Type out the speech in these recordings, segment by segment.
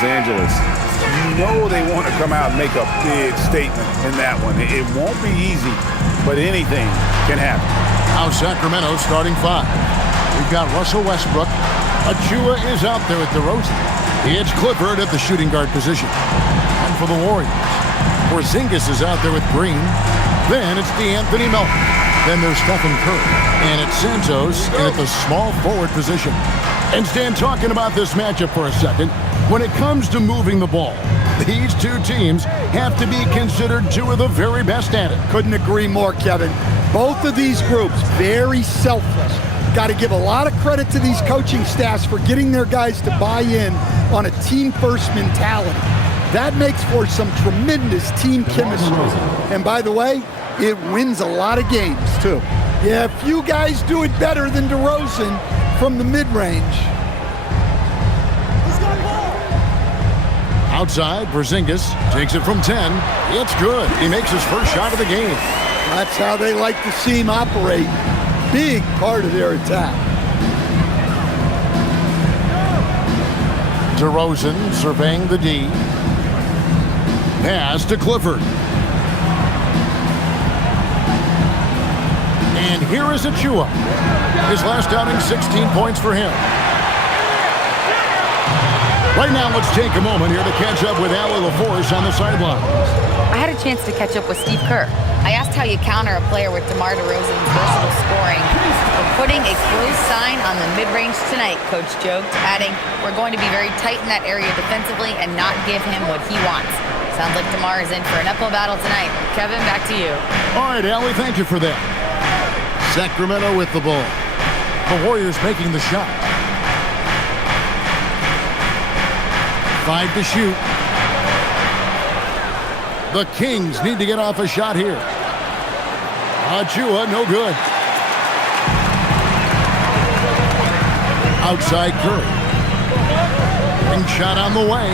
Los Angeles. You know they want to come out and make a big statement in that one. It won't be easy, but anything can happen. Now Sacramento starting 5. We've got Russell Westbrook. Achua is out there at DeRozan. It's Clifford at the shooting guard position. And for the Warriors, Porzingis is out there with Green. Then it's DeAnthony Melton. Then there's Stephen Curry. And it's Santos at the small forward position. And Stan, talking about this matchup for a second, when it comes to moving the ball, these two teams have to be considered two of the very best at it. Couldn't agree more, Kevin. Both of these groups, very selfless. Got to give a lot of credit to these coaching staffs for getting their guys to buy in on a team-first mentality. That makes for some tremendous team chemistry. And by the way, it wins a lot of games, too. Yeah, few guys do it better than DeRozan from the mid-range. Outside, Porzingis takes it from 10. It's good. He makes his first shot of the game. That's how they like to see him operate. Big part of their attack. DeRozan surveying the D. Pass to Clifford. And here is Achua. His last outing, 16 points for him. Right now, let's take a moment here to catch up with Allie LaForce on the sidelines. I had a chance to catch up with Steve Kerr. I asked how you counter a player with DeMar DeRozan's versatile scoring. We're putting a close sign on the mid-range tonight, Coach joked, adding, we're going to be very tight in that area defensively and not give him what he wants. Sounds like DeMar is in for an uphill battle tonight. Kevin, back to you. All right, Allie, thank you for that. Sacramento with the ball. The Warriors making the shot. 5 to shoot. The Kings need to get off a shot here. Achua, no good. Outside Curry. Ring shot on the way.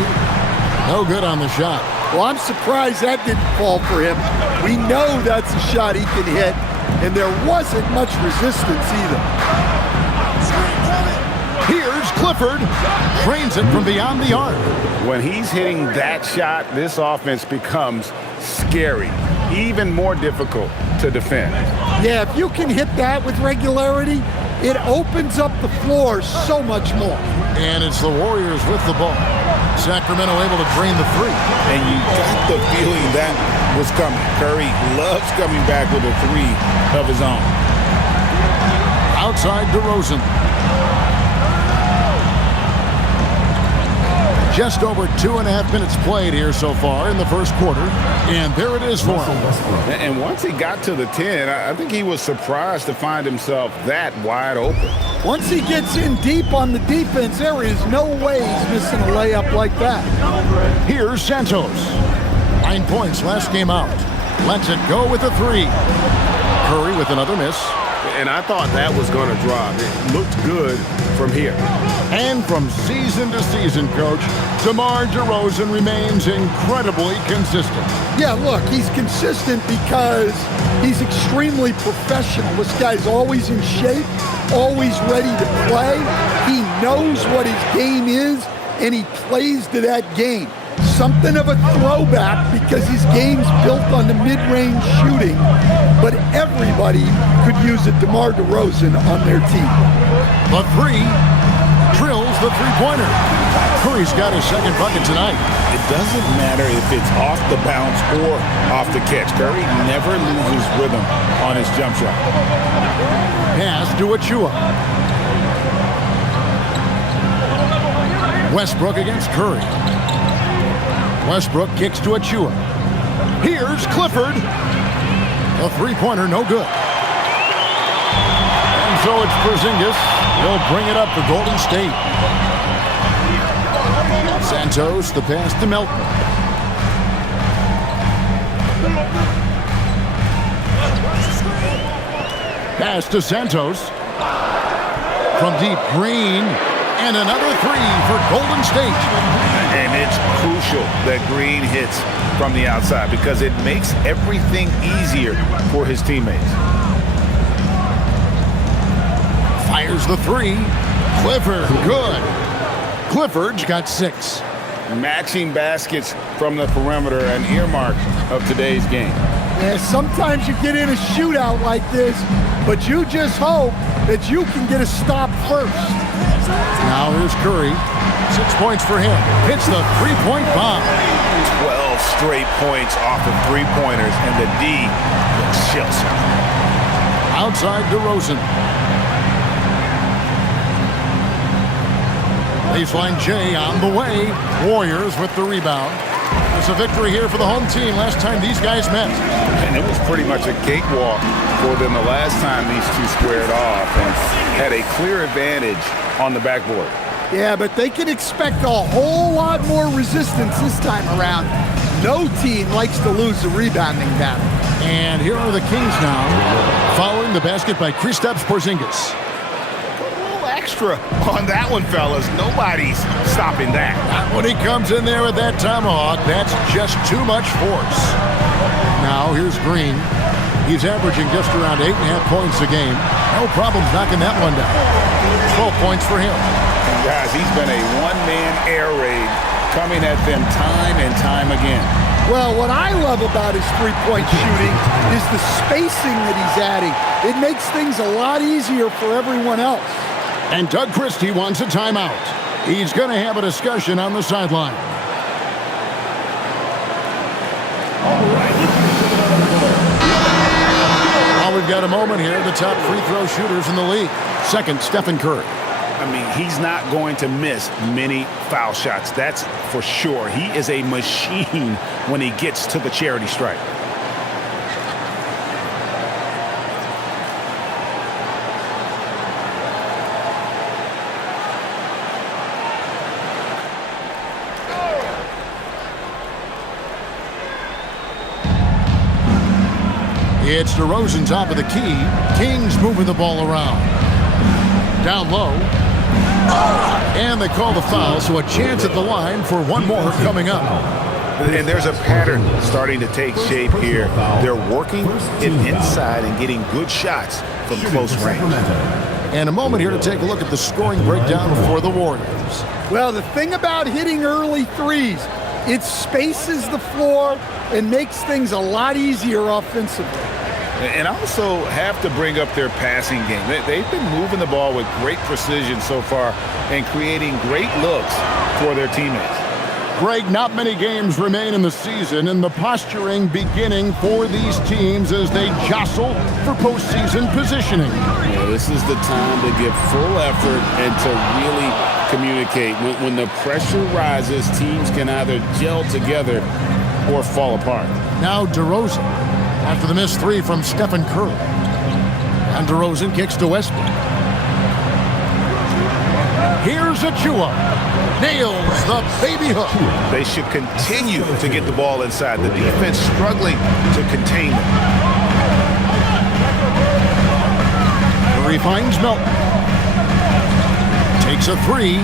No good on the shot. Well, I'm surprised that didn't fall for him. We know that's a shot he can hit, and there wasn't much resistance either. Here's Clifford. Trains it from beyond the arc. When he's hitting that shot, this offense becomes scary, even more difficult to defend. Yeah, if you can hit that with regularity, it opens up the floor so much more. And it's the Warriors with the ball. Sacramento able to drain the 3. And you got the feeling that was coming. Curry loves coming back with a 3 of his own. Outside DeRozan. Just over 2.5 minutes played here so far in the first quarter. And there it is for him. And once he got to the 10, I think he was surprised to find himself that wide open. Once he gets in deep on the defense, there is no way he's missing a layup like that. Here's Santos. 9 points last game out. Lets it go with a 3. Curry with another miss. And I thought that was going to drop. It looked good from here. And from season to season, Coach, DeMar DeRozan remains incredibly consistent. Yeah, look, he's consistent because he's extremely professional. This guy's always in shape, always ready to play. He knows what his game is, and he plays to that game. Something of a throwback because his game's built on the mid-range shooting, but everybody could use a DeMar DeRozan on their team. The 3 drills the three-pointer. Curry's got his second bucket tonight. It doesn't matter if it's off the bounce or off the catch. Curry never loses rhythm on his jump shot. Pass to Achua. Westbrook against Curry. Westbrook kicks to Achua. Here's Clifford. A three-pointer, no good. And so it's Porzingis. He'll bring it up for Golden State. Santos, the pass to Melton. Pass to Santos. From deep, Green. And another 3 for Golden State. And it's crucial that Green hits from the outside because it makes everything easier for his teammates. Fires the 3. Clifford, good. Clifford's got 6. Matching baskets from the perimeter, an earmark of today's game. Yeah, sometimes you get in a shootout like this, but you just hope that you can get a stop first. Now here's Curry. 6 points for him. Hits the three-point bomb. 12 straight points off of three-pointers, and the D looks shell-shocked. Outside DeRozan. Baseline J on the way. Warriors with the rebound. There's a victory here for the home team last time these guys met. And it was pretty much a cakewalk for them the last time these two squared off and had a clear advantage on the backboard. Yeah, but they can expect a whole lot more resistance this time around. No team likes to lose a rebounding battle. And here are the Kings now, following the basket by Kristaps Porzingis. Extra on that one, fellas. Nobody's stopping that. When he comes in there with that tomahawk, that's just too much force. Now here's Green. He's averaging just around 8.5 points a game. No problems knocking that one down. 12 points for him. And guys, he's been a one-man air raid coming at them time and time again. Well, what I love about his three-point shooting is the spacing that he's adding. It makes things a lot easier for everyone else. And Doug Christie wants a timeout. He's going to have a discussion on the sideline. Well, we've got a moment here. The top free throw shooters in the league. Second, Stephen Curry. I mean, he's not going to miss many foul shots. That's for sure. He is a machine when he gets to the charity stripe. It's DeRozan top of the key. Kings moving the ball around. Down low. And they call the foul, so a chance at the line for one more coming up. And there's a pattern starting to take shape here. They're working it inside and getting good shots from close range. And a moment here to take a look at the scoring breakdown for the Warriors. Well, the thing about hitting early threes, it spaces the floor and makes things a lot easier offensively. And also have to bring up their passing game. They've been moving the ball with great precision so far and creating great looks for their teammates. Greg, not many games remain in the season, and the posturing beginning for these teams as they jostle for postseason positioning. Yeah, this is the time to give full effort and to really communicate. When the pressure rises, teams can either gel together or fall apart. Now DeRozan after the missed three from Stephen Curry. And DeRozan kicks to Westbrook. Here's Achua. Nails the baby hook. They should continue to get the ball inside. The defense struggling to contain them. Curry finds Melton. Takes a three.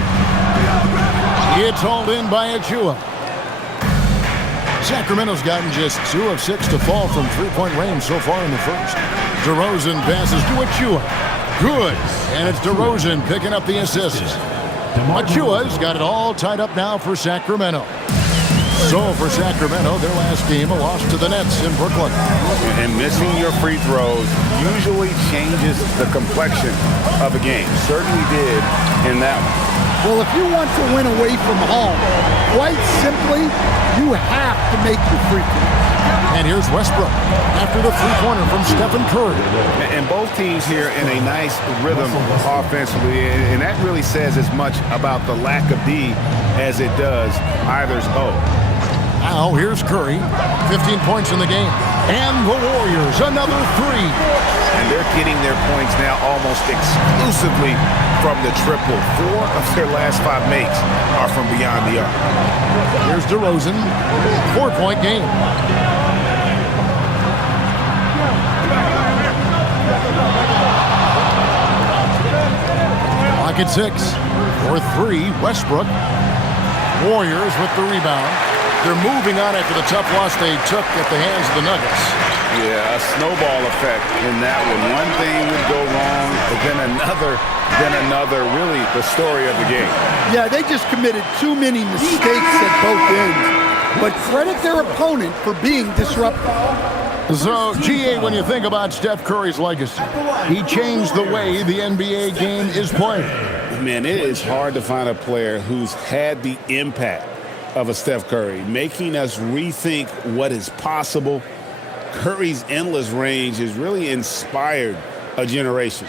It's hauled in by Achua. Sacramento's gotten just 2 of 6 to fall from three-point range so far in the first. DeRozan passes to Achua. Good. And it's DeRozan picking up the assist. Achua's got it all tied up now for Sacramento. So for Sacramento, their last game, a loss to the Nets in Brooklyn. And missing your free throws usually changes the complexion of a game. Certainly did in that one. Well, if you want to win away from home, quite simply, you have to make your free throws. And here's Westbrook after the three-pointer from Stephen Curry. And both teams here in a nice rhythm offensively, and that really says as much about the lack of D as it does either's O. Now here's Curry, 15 points in the game. And the Warriors, another three. And they're getting their points now almost exclusively from the triple. 4 of their last 5 makes are from beyond the arc. Here's DeRozan, 4-point game. Clock at 6. For 3, Westbrook. Warriors with the rebound. They're moving on after the tough loss they took at the hands of the Nuggets. Yeah, a snowball effect in that one. One thing would go wrong, but then another, really the story of the game. Yeah, they just committed too many mistakes at both ends. But credit their opponent for being disruptive. So, GA, when you think about Steph Curry's legacy, he changed the way the NBA game is played. Man, it is hard to find a player who's had the impact of a Steph Curry, making us rethink what is possible. Curry's endless range has really inspired a generation.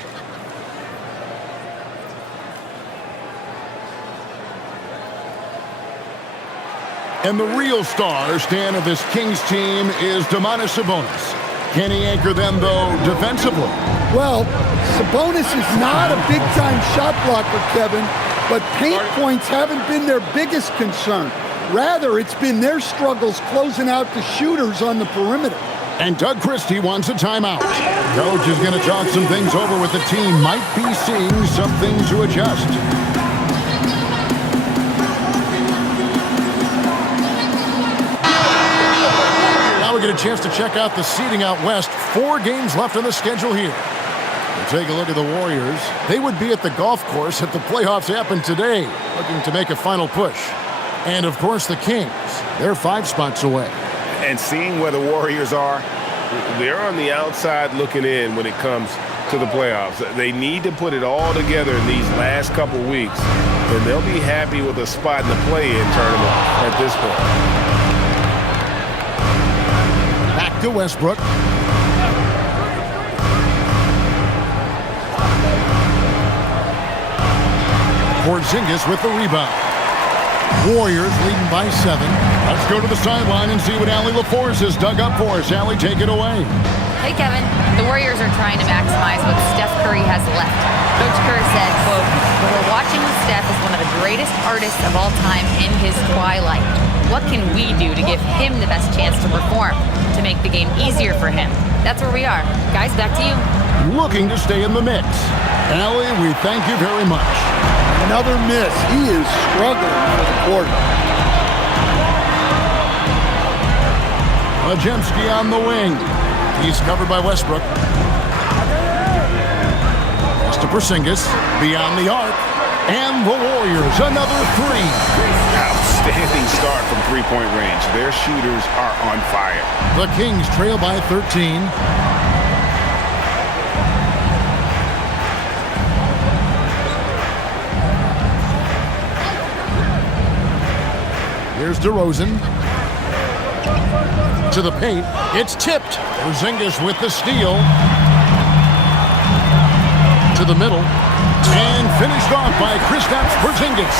And the real star, Stan, of this Kings team is Domantas Sabonis. Can he anchor them, though, defensively? Well, Sabonis is not a big-time shot blocker, Kevin, but paint points haven't been their biggest concern. Rather, it's been their struggles closing out the shooters on the perimeter. And Doug Christie wants a timeout. Coach is going to talk some things over with the team. Might be seeing something to adjust. Now we get a chance to check out the seeding out west. 4 games left on the schedule here. We'll take a look at the Warriors. They would be at the golf course if the playoffs happened today, looking to make a final push. And, of course, the Kings. They're 5 spots away. And seeing where the Warriors are, they're on the outside looking in when it comes to the playoffs. They need to put it all together in these last couple weeks, and they'll be happy with a spot in the play-in tournament at this point. Back to Westbrook. Porzingis with the rebound. Warriors leading by 7. Let's go to the sideline and see what Allie LaForce has dug up for us. Allie, take it away. Hey, Kevin. The Warriors are trying to maximize what Steph Curry has left. Coach Kerr said, quote, "When we're watching with Steph as one of the greatest artists of all time in his twilight. What can we do to give him the best chance to perform, to make the game easier for him?" That's where we are. Guys, back to you. Looking to stay in the mix. Allie, we thank you very much. Another miss. He is struggling for the quarter. Majemski on the wing. He's covered by Westbrook. Pass to Porzingis. Beyond the arc. And the Warriors, another 3. Outstanding start from three-point range. Their shooters are on fire. The Kings trail by 13. Here's DeRozan. To the paint. It's tipped. Porzingis with the steal. To the middle. And finished off by Kristaps Porzingis.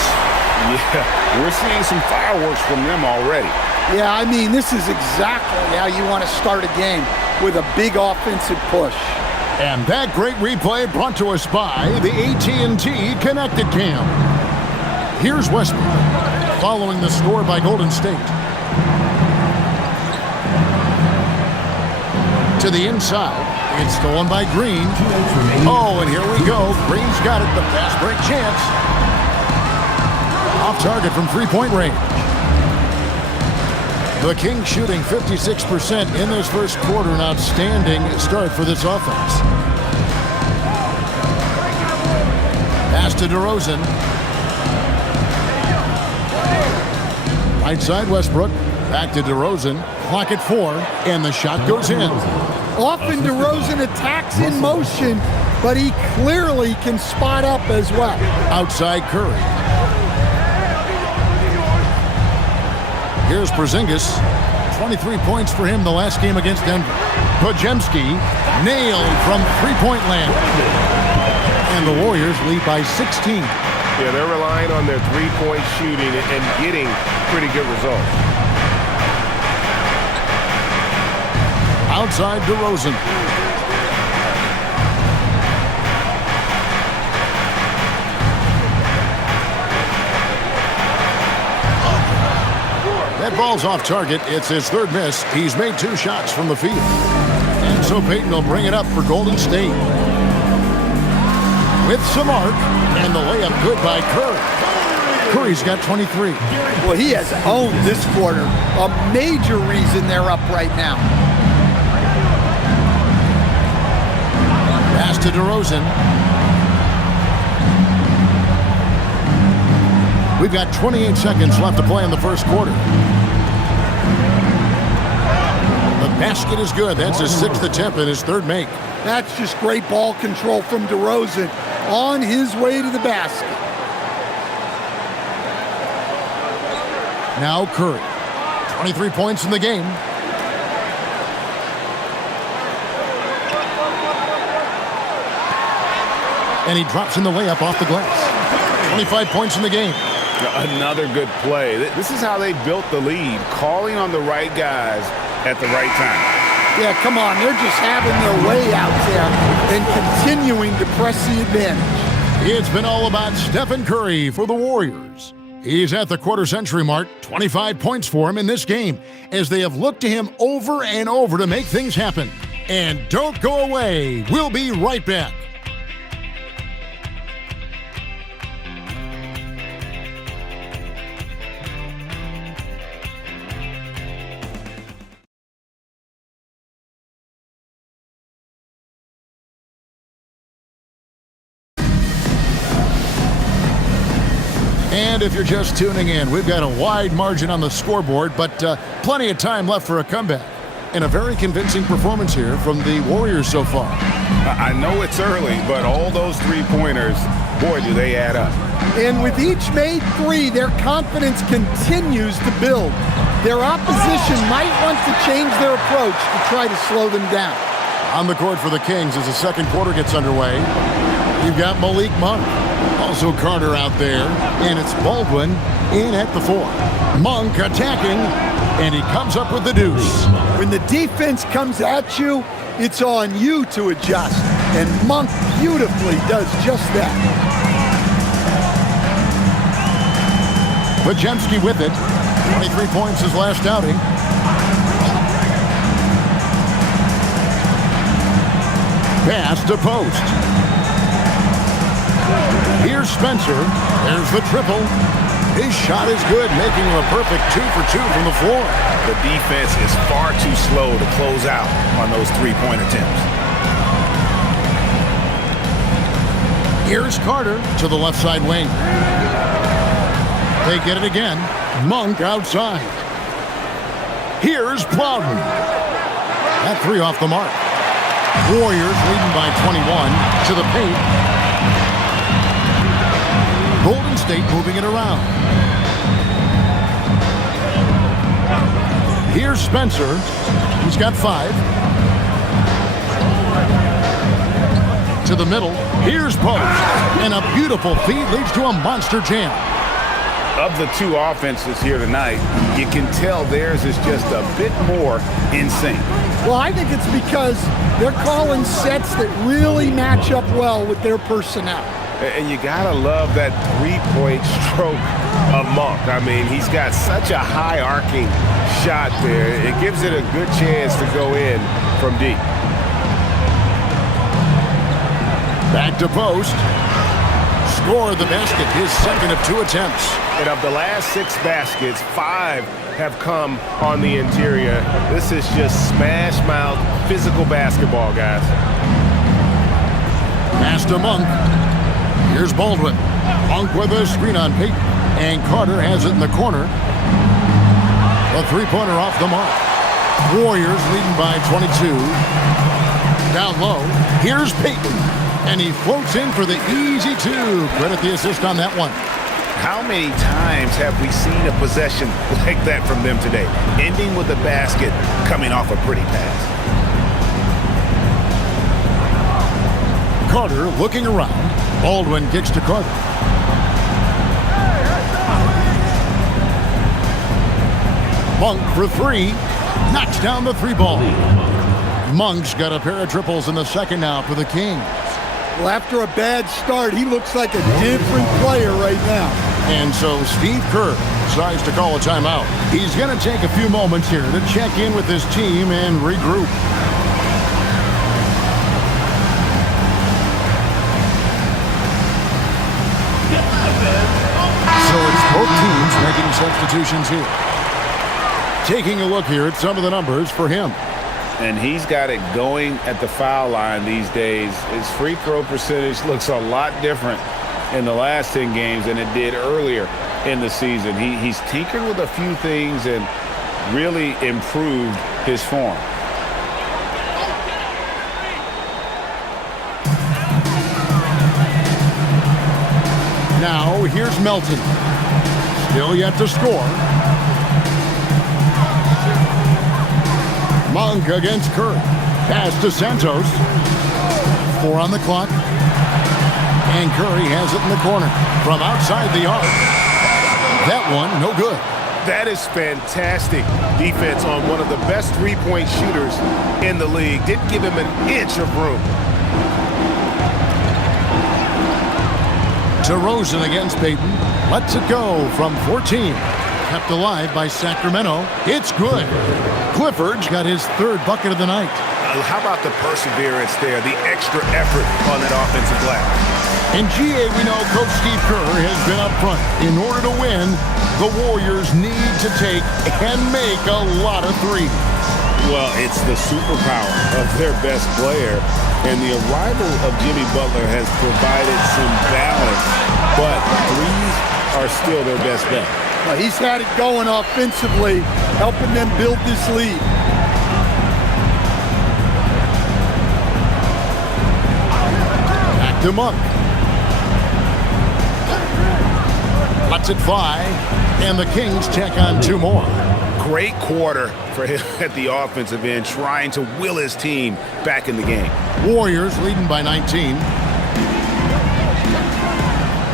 Yeah, we're seeing some fireworks from them already. Yeah, I mean, this is exactly how you want to start a game, with a big offensive push. And that great replay brought to us by the AT&T Connected Cam. Here's Westbrook, following the score by Golden State. To the inside. It's stolen by Green. Oh, and here we go. Green's got it. The fast break chance. Off target from three-point range. The Kings shooting 56% in this first quarter. An outstanding start for this offense. Pass to DeRozan. Right side Westbrook. Back to DeRozan. Clock at 4. And the shot goes in. Often DeRozan attacks in motion, but he clearly can spot up as well. Outside Curry. Here's Porzingis. 23 points for him the last game against Denver. Majemski nailed from three-point land. And the Warriors lead by 16. Yeah, they're relying on their three-point shooting and getting pretty good results. Outside DeRozan. That ball's off target. It's his third miss. He's made 2 shots from the field. And so Payton will bring it up for Golden State. With some arc, and the layup good by Curry. Curry's got 23. Well, he has owned this quarter. A major reason they're up right now. to DeRozan. We've got 28 seconds left to play in the first quarter. The basket is good. That's his 6th attempt and his 3rd make. That's just great ball control from DeRozan on his way to the basket. Now Curry. 23 points in the game. And he drops in the layup off the glass. 25 points in the game. Another good play. This is how they built the lead, calling on the right guys at the right time. Yeah, come on. They're just having their way out there and continuing to press the advantage. It's been all about Stephen Curry for the Warriors. He's at the quarter-century mark, 25 points for him in this game, as they have looked to him over and over to make things happen. And don't go away. We'll be right back. And if you're just tuning in, we've got a wide margin on the scoreboard, but plenty of time left for a comeback. And a very convincing performance here from the Warriors so far. I know it's early, but all those three-pointers, boy, do they add up. And with each made 3, their confidence continues to build. Their opposition might want to change their approach to try to slow them down. On the court for the Kings as the second quarter gets underway, you've got Malik Monk. Also Carter out there, and it's Baldwin in at the 4. Monk attacking, and he comes up with the deuce. When the defense comes at you, it's on you to adjust, and Monk beautifully does just that. Podziemski with it. 23 points his last outing. Pass to Post. Here's Spencer. There's the triple. His shot is good, making him a perfect 2 for 2 from the floor. The defense is far too slow to close out on those three-point attempts. Here's Carter to the left side wing. They get it again. Monk outside. Here's Plum. That 3 off the mark. Warriors leading by 21 to the paint. Golden State moving it around. Here's Spencer. He's got 5. To the middle. Here's Post. And a beautiful feed leads to a monster jam. Of the 2 offenses here tonight, you can tell theirs is just a bit more in sync. Well, I think it's because they're calling sets that really match up well with their personnel. And you gotta love that three-point stroke of Monk. I mean, he's got such a high arcing shot there. It gives it a good chance to go in from deep. Back to Post. Score the basket, his second of 2 attempts. And of the last 6 baskets, 5 have come on the interior. This is just smash mouth physical basketball, guys. Pass to Monk. Here's Baldwin. Monk with a screen on Peyton. And Carter has it in the corner. A 3-pointer off the mark. Warriors leading by 22. Down low. Here's Peyton. And he floats in for the easy 2. Credit the assist on that one. How many times have we seen a possession like that from them today? Ending with a basket, coming off a pretty pass. Carter looking around. Baldwin kicks to Carter. Monk for 3. Knocks down the 3 ball. Monk's got a pair of triples in the second now for the Kings. Well, after a bad start, he looks like a different player right now. And so Steve Kerr decides to call a timeout. He's going to take a few moments here to check in with his team and regroup. So it's both teams making substitutions here. Taking a look here at some of the numbers for him. and he's got it going at the foul line these days. His free throw percentage looks a lot different in the last 10 games than it did earlier in the season. He's tinkered with a few things and really improved his form. Now, here's Melton. Still yet to score. Monk against Curry. Pass to Santos. 4 on the clock. And Curry has it in the corner. From outside the arc. That one, no good. That is fantastic defense on one of the best three-point shooters in the league. Didn't give him an inch of room. DeRozan against Payton. Lets it go from 14. Kept alive by Sacramento. It's good. Clifford's got his 3rd bucket of the night. How about the perseverance there, the extra effort on that offensive glass? In GA, we know Coach Steve Kerr has been up front. In order to win, the Warriors need to take and make a lot of threes. Well, it's the superpower of their best player, and the arrival of Jimmy Butler has provided some balance, but threes are still their best bet. Well, he's had it going offensively, helping them build this lead. Back to Monk. Lets it fly, and the Kings tack on 2 more. Great quarter for him at the offensive end, trying to will his team back in the game. Warriors leading by 19.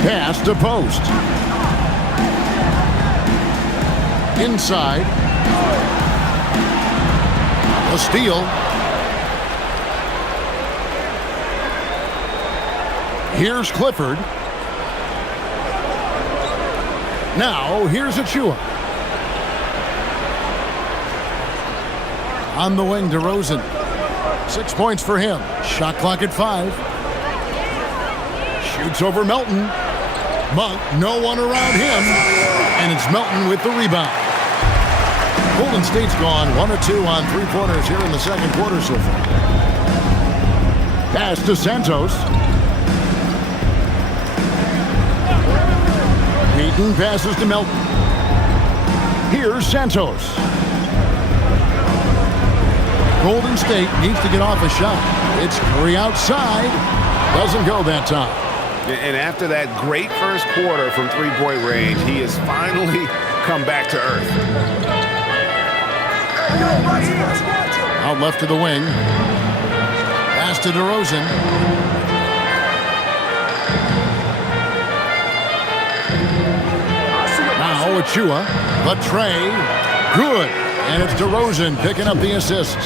Pass to post. Inside. A steal. Here's Clifford. Now, here's Achua. On the wing, DeRozan. 6 points for him. Shot clock at 5. Shoots over Melton. Monk, no one around him. And it's Melton with the rebound. Golden State's gone 1 of 2 on 3-pointers here in the second quarter so far. Pass to Santos. Payton passes to Melton. Here's Santos. Golden State needs to get off a shot. It's Curry outside. Doesn't go that time. And after that great first quarter from three-point range, he has finally come back to earth. Out left to the wing. Pass to DeRozan. Now Achua. The tray. Good. And it's DeRozan picking up the assist.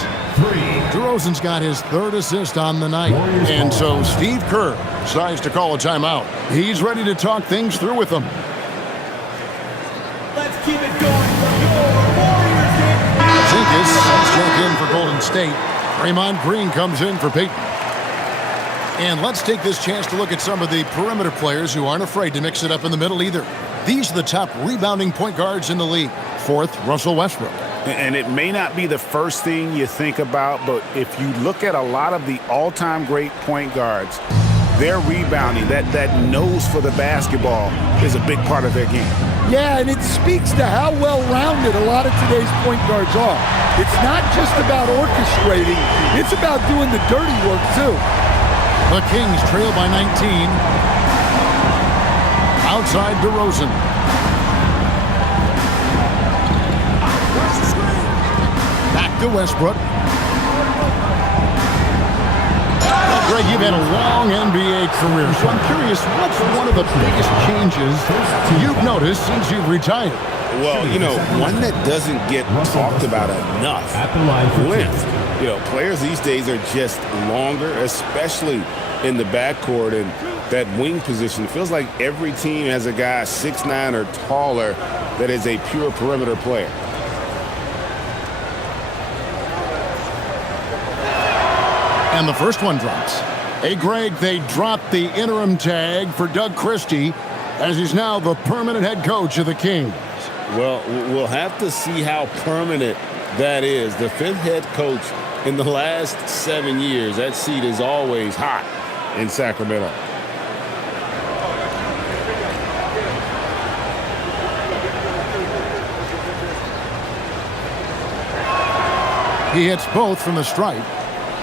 DeRozan's got his 3rd assist on the night. And so Steve Kerr decides to call a timeout. He's ready to talk things through with them. Let's keep it going for your Warriors. Zinkus check in for Golden State. Draymond Green comes in for Payton. And let's take this chance to look at some of the perimeter players who aren't afraid to mix it up in the middle either. These are the top rebounding point guards in the league. 4th, Russell Westbrook. And it may not be the first thing you think about, but if you look at a lot of the all-time great point guards, their rebounding, that nose for the basketball is a big part of their game. Yeah, and it speaks to how well-rounded a lot of today's point guards are. It's not just about orchestrating, it's about doing the dirty work, too. The Kings trail by 19. Outside DeRozan. Back to Westbrook. Greg, you've had a long NBA career, so I'm curious, what's one of the biggest changes you've noticed since you've retired? Well, one that doesn't get talked about enough, length. Players these days are just longer, especially in the backcourt and that wing position. It feels like every team has a guy 6'9" or taller that is a pure perimeter player. And the first one drops. Hey, Greg, they dropped the interim tag for Doug Christie as he's now the permanent head coach of the Kings. Well, we'll have to see how permanent that is. The 5th head coach In the last 7 years, that seat is always hot in Sacramento. He hits both from the stripe.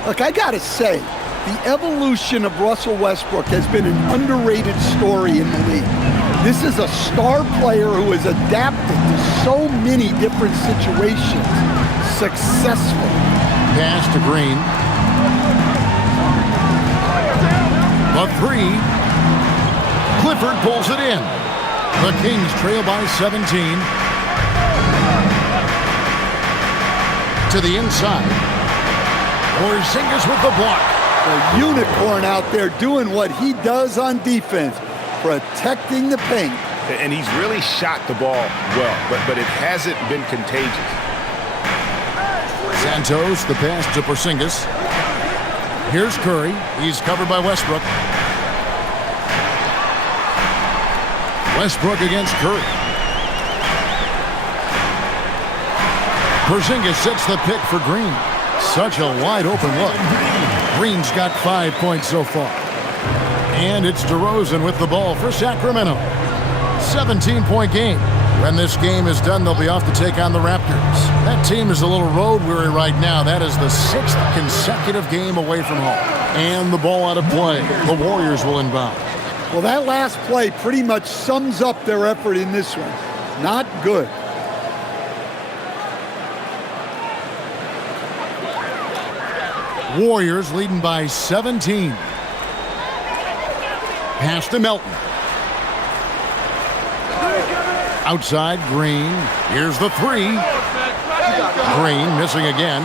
Look, I got to say, the evolution of Russell Westbrook has been an underrated story in the league. This is a star player who has adapted to so many different situations successfully. Pass to Green. The three. Clifford pulls it in. The Kings trail by 17. To the inside. Porzingis with the block. The unicorn out there doing what he does on defense, protecting the paint. And he's really shot the ball well, but it hasn't been contagious. Santos, the pass to Porzingis. Here's Curry. He's covered by Westbrook. Westbrook against Curry. Porzingis sets the pick for Green. Such a wide open look. Green's got 5 points so far. And it's DeRozan with the ball for Sacramento. 17-point game. When this game is done, they'll be off to take on the Raptors. That team is a little road weary right now. That is the 6th consecutive game away from home. And the ball out of play. The Warriors will inbound. Well, that last play pretty much sums up their effort in this one. Not good. Warriors leading by 17. Pass to Melton. Outside, Green. Here's the three. Green missing again.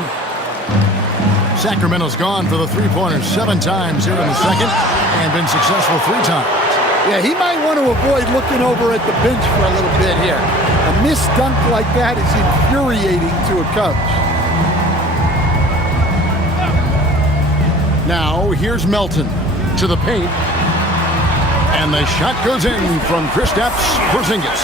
Sacramento's gone for the three-pointer 7 times here in the second and been successful 3 times. Yeah, he might want to avoid looking over at the bench for a little bit here. A missed dunk like that is infuriating to a coach. Now, here's Melton to the paint. And the shot goes in from Kristaps Porzingis.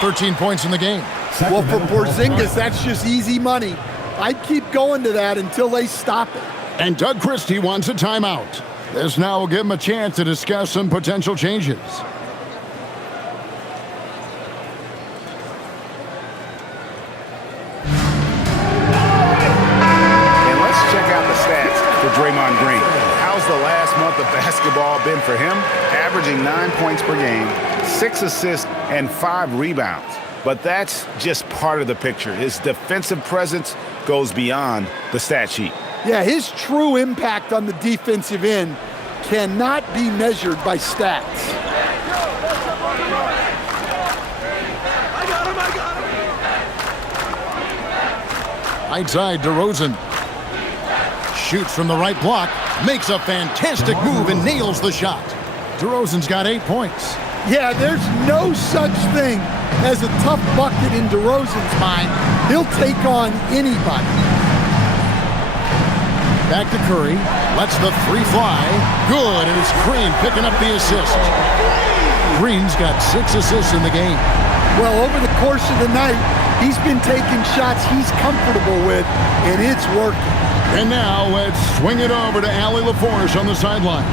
13 points in the game. Well, for Porzingis, that's just easy money. I'd keep going to that until they stop it. And Doug Christie wants a timeout. This now will give him a chance to discuss some potential changes. And let's check out the stats for Draymond Green. How's the last month of basketball been for him? Averaging 9 points per game, 6 assists, and 5 rebounds. But that's just part of the picture. His defensive presence goes beyond the stat sheet. Yeah, his true impact on the defensive end cannot be measured by stats. Right side, DeRozan. Shoots from the right block. Makes a fantastic move and nails the shot. DeRozan's got 8 points. Yeah, there's no such thing as a tough bucket in DeRozan's mind. He'll take on anybody. Back to Curry. Lets the three fly. Good, and it's Green picking up the assist. Green's got 6 assists in the game. Well, over the course of the night, he's been taking shots he's comfortable with, and it's working. And now let's swing it over to Allie LaForce on the sideline.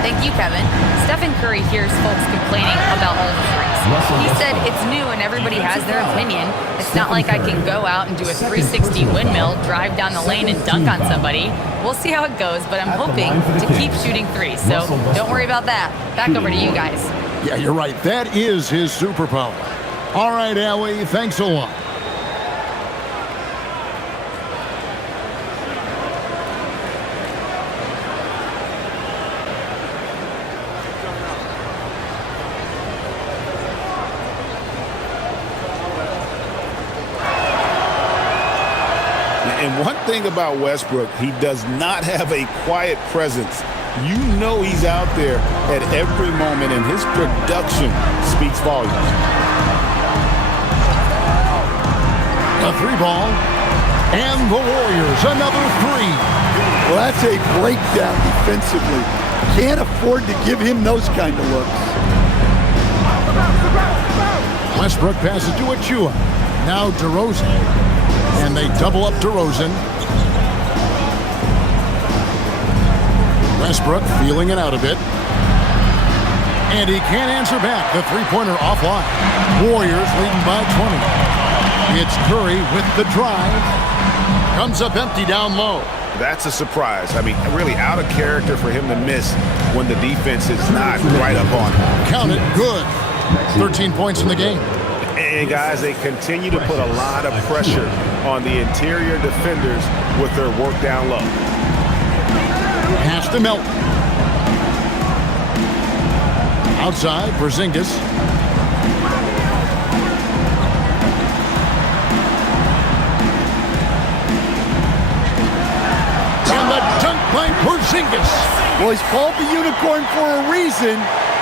Thank you, Kevin. Stephen Curry hears folks complaining about all the threes. He said it's new and everybody has their opinion. It's not like I can go out and do a 360 windmill, drive down the lane and dunk on somebody. We'll see how it goes, but I'm hoping to keep shooting threes. So don't worry about that. Back over to you guys. Yeah, you're right. That is his superpower. All right, Allie, thanks a lot. And one thing about Westbrook, he does not have a quiet presence. You know he's out there at every moment, and his production speaks volumes. A 3-ball, and the Warriors another 3. Well, that's a breakdown defensively. Can't afford to give him those kind of looks. Westbrook passes to Achua. Now DeRozan. And they double up DeRozan. Westbrook feeling it out a bit. And he can't answer back. The three-pointer offline. Warriors leading by 20. It's Curry with the drive. Comes up empty down low. That's a surprise. I mean, really out of character for him to miss when the defense is not right up on him. Count it. Good. 13 points in the game. And, guys, they continue to put a lot of pressure on the interior defenders with their work down low. Pass to Melton. Outside, Porzingis. And the dunk by Porzingis. Well, he's called the unicorn for a reason.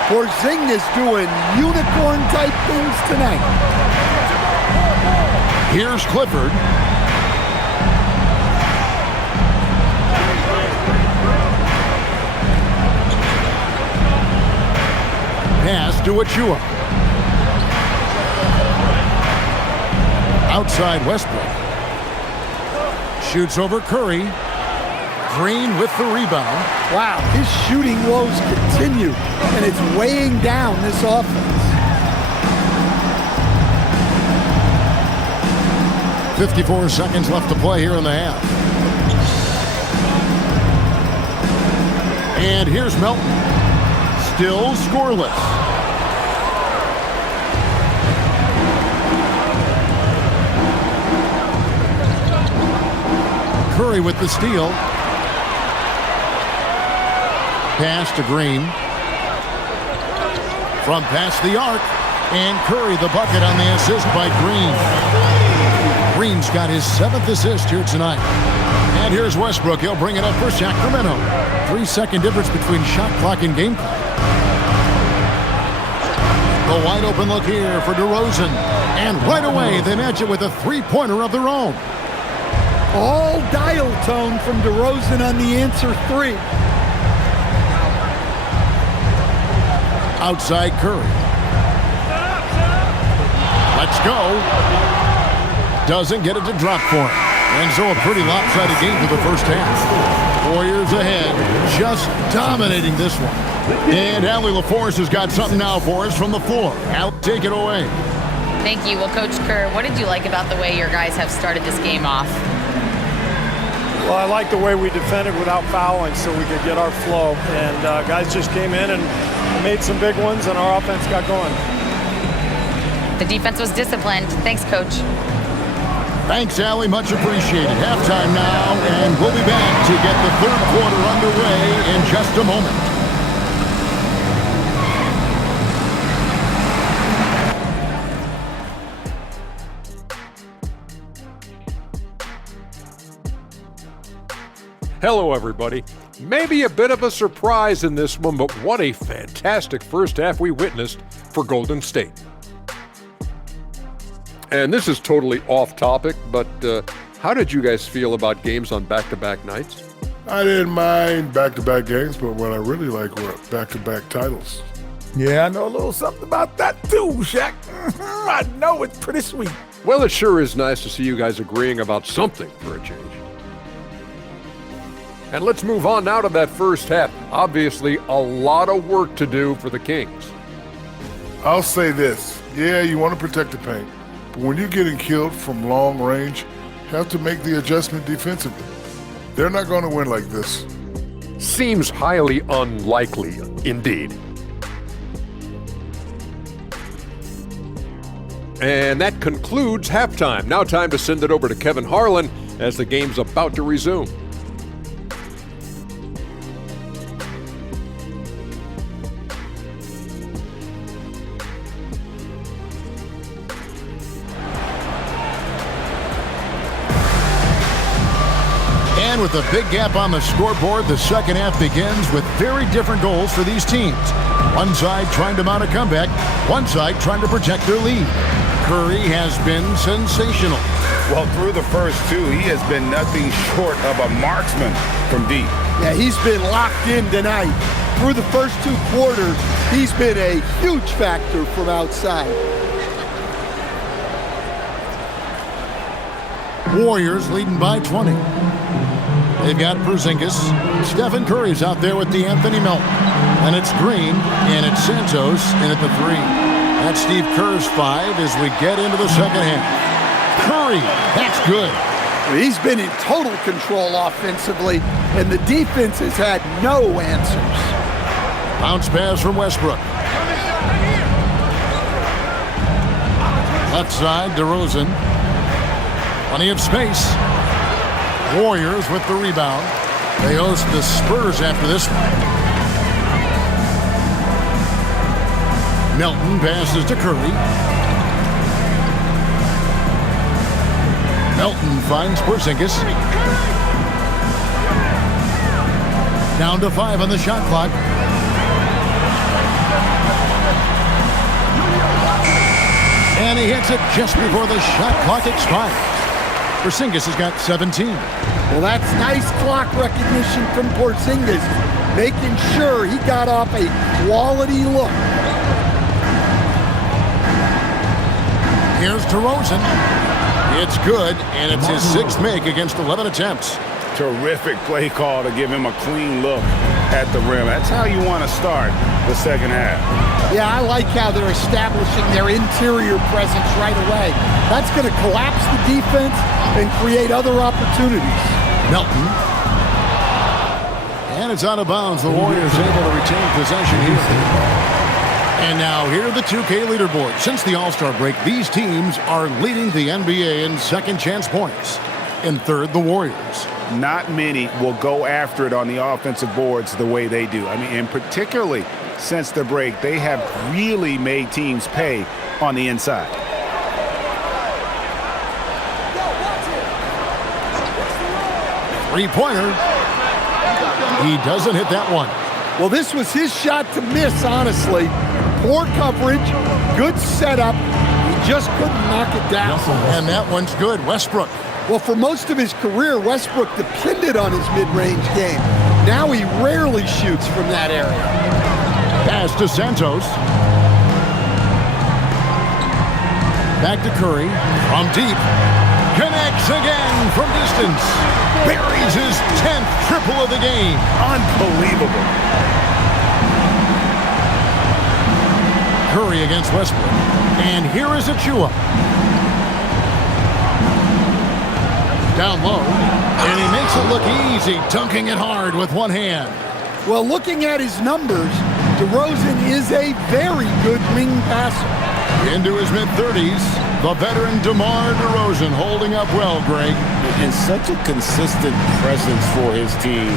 Porzingis doing unicorn-type things tonight. Here's Clifford. Pass to Achua. Outside Westbrook. Shoots over Curry. Green with the rebound. Wow, his shooting woes continue, and it's weighing down this offense. 54 seconds left to play here in the half. And here's Melton. Still scoreless. Curry with the steal. Pass to Green. From past the arc. And Curry the bucket on the assist by Green. Green's got his 7th assist here tonight. And here's Westbrook. He'll bring it up for Sacramento. 3-second difference between shot clock and game clock. The wide open look here for DeRozan. And right away, they match it with a three-pointer of their own. All dial tone from DeRozan on the answer three. Outside Curry. Let's go. Doesn't get it to drop for him. And so a pretty lopsided game for the first half. Warriors ahead, just dominating this one. And Allie LaForce has got something now for us from the floor. Allie, take it away. Thank you. Well, Coach Kerr, what did you like about the way your guys have started this game off? Well, I like the way we defended without fouling so we could get our flow. And guys just came in and made some big ones, and our offense got going. The defense was disciplined. Thanks, Coach. Thanks, Allie. Much appreciated. Halftime now, and we'll be back to get the third quarter underway in just a moment. Hello, everybody. Maybe a bit of a surprise in this one, but what a fantastic first half we witnessed for Golden State. And this is totally off topic, but how did you guys feel about games on back-to-back nights? I didn't mind back-to-back games, but what I really like were back-to-back titles. Yeah, I know a little something about that too, Shaq. I know it's pretty sweet. Well, it sure is nice to see you guys agreeing about something for a change. And let's move on now to that first half. Obviously, a lot of work to do for the Kings. I'll say this. Yeah, you want to protect the paint. But when you're getting killed from long range, you have to make the adjustment defensively. They're not going to win like this. Seems highly unlikely, indeed. And that concludes halftime. Now time to send it over to Kevin Harlan as the game's about to resume. And with a big gap on the scoreboard, the second half begins with very different goals for these teams. One side trying to mount a comeback, one side trying to protect their lead. Curry has been sensational. Well, through the first two, he has been nothing short of a marksman from deep. Yeah, he's been locked in tonight. Through the first two quarters, he's been a huge factor from outside. Warriors leading by 20. They've got Porzingis. Stephen Curry's out there with DeAnthony Melton. And it's Green, and it's Santos in at the 3. That's Steve Kerr's 5 as we get into the second half. Curry, that's good. He's been in total control offensively, and the defense has had no answers. Bounce pass from Westbrook. Left side, DeRozan. Plenty of space. Warriors with the rebound. They host the Spurs after this one. Melton passes to Curry. Melton finds Porzingis. Down to 5 on the shot clock. And he hits it just before the shot clock expires. Porzingis has got 17. Well, that's nice clock recognition from Porzingis, making sure he got off a quality look. Here's DeRozan. It's good, and it's his 6th make against 11 attempts. Terrific play call to give him a clean look at the rim. That's how you want to start the second half. Yeah, I like how they're establishing their interior presence right away. That's going to collapse the defense and create other opportunities. Melton. And it's out of bounds. The Warriors able to retain possession here. And now here are the 2K leaderboard. Since the All-Star break, these teams are leading the NBA in second chance points. In third, the Warriors. Not many will go after it on the offensive boards the way they do. I mean, and particularly since the break, they have really made teams pay on the inside. Three-pointer. He doesn't hit that one. Well, this was his shot to miss, honestly. Poor coverage, good setup. He just couldn't knock it down. And that one's good. Westbrook. Well, for most of his career, Westbrook depended on his mid-range game. Now he rarely shoots from that area. Pass to Santos. Back to Curry. From deep. Connects again from distance. Buries his 10th triple of the game. Unbelievable. Curry against Westbrook. And here is Achua. Down low. And he makes it look easy, dunking it hard with one hand. Well, looking at his numbers, DeRozan is a very good wing passer. Into his mid-30s, the veteran DeMar DeRozan holding up well, Greg. And such a consistent presence for his team.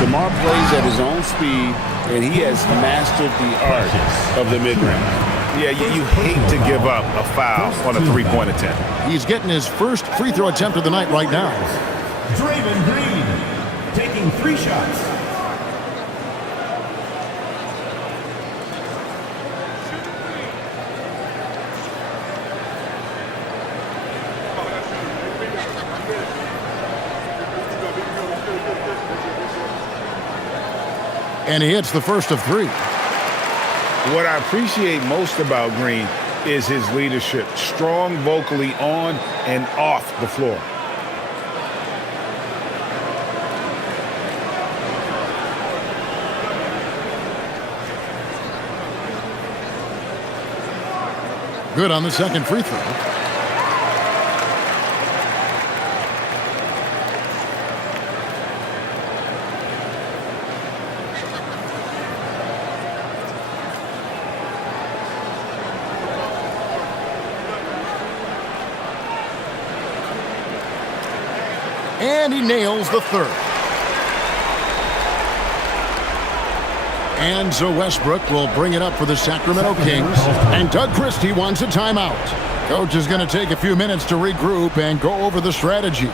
DeMar plays at his own speed, and he has mastered the art of the mid-range. Yeah, you hate to give up a foul on a three-point attempt. He's getting his first free throw attempt of the night right now. Draymond Green taking 3 shots. And he hits the first of 3. What I appreciate most about Green is his leadership, strong vocally on and off the floor. Good on the second free throw. And he nails the third. And so Westbrook will bring it up for the Sacramento Kings. And Doug Christie wants a timeout. Coach is going to take a few minutes to regroup and go over the strategy.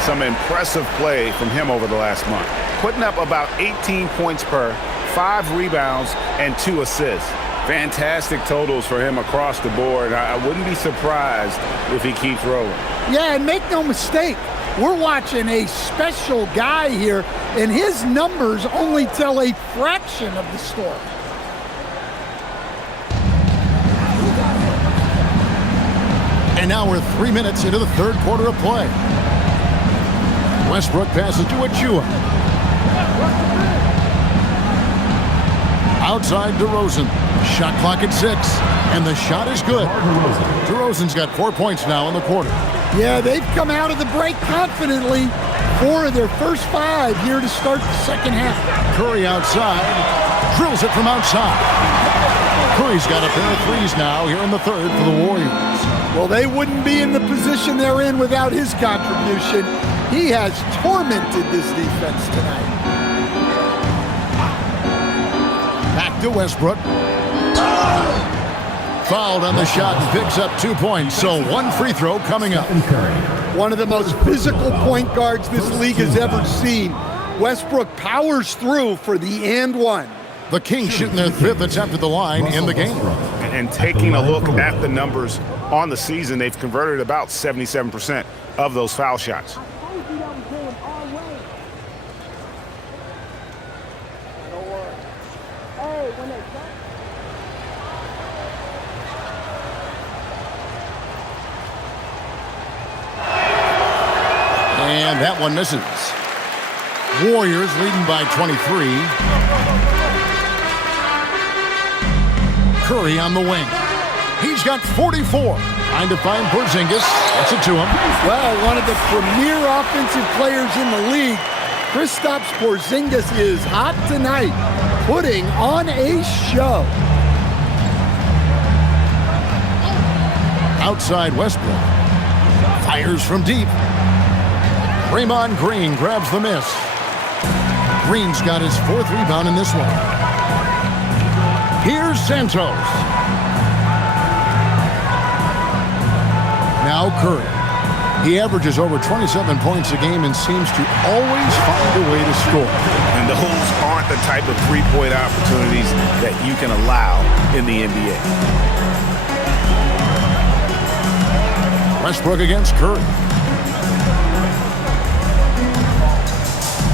Some impressive play from him over the last month. Putting up about 18 points per, 5 rebounds, and 2 assists. Fantastic totals for him across the board. I wouldn't be surprised if he keeps rolling. Yeah, and make no mistake, we're watching a special guy here, and his numbers only tell a fraction of the story. And now we're 3 minutes into the third quarter of play. Westbrook passes to Achua. Outside DeRozan. Shot clock at 6. And the shot is good. DeRozan's got 4 points now in the quarter. Yeah, they've come out of the break confidently. 4 of their first 5 here to start the second half. Curry outside. Drills it from outside. Curry's got a pair of threes now here in the third for the Warriors. Well, they wouldn't be in the position they're in without his contribution. He has tormented this defense tonight. Back to Westbrook. Fouled on the shot and picks up 2 points. So 1 free throw coming up. One of the most physical point guards this league has ever seen. Westbrook powers through for the and one. The Kings shooting their 5th attempt at the line in the game. And taking a look at the numbers on the season, they've converted about 77% of those foul shots. And that one misses. Warriors leading by 23. Curry on the wing. He's got 44. Trying to find Porzingis. Gets it to him. Well, one of the premier offensive players in the league, Kristaps Porzingis, is hot tonight, putting on a show. Outside Westbrook. Fires from deep. Draymond Green grabs the miss. Green's got his 4th rebound in this one. Here's Santos. Now Curry. He averages over 27 points a game and seems to always find a way to score. And those aren't the type of three-point opportunities that you can allow in the NBA. Westbrook against Curry.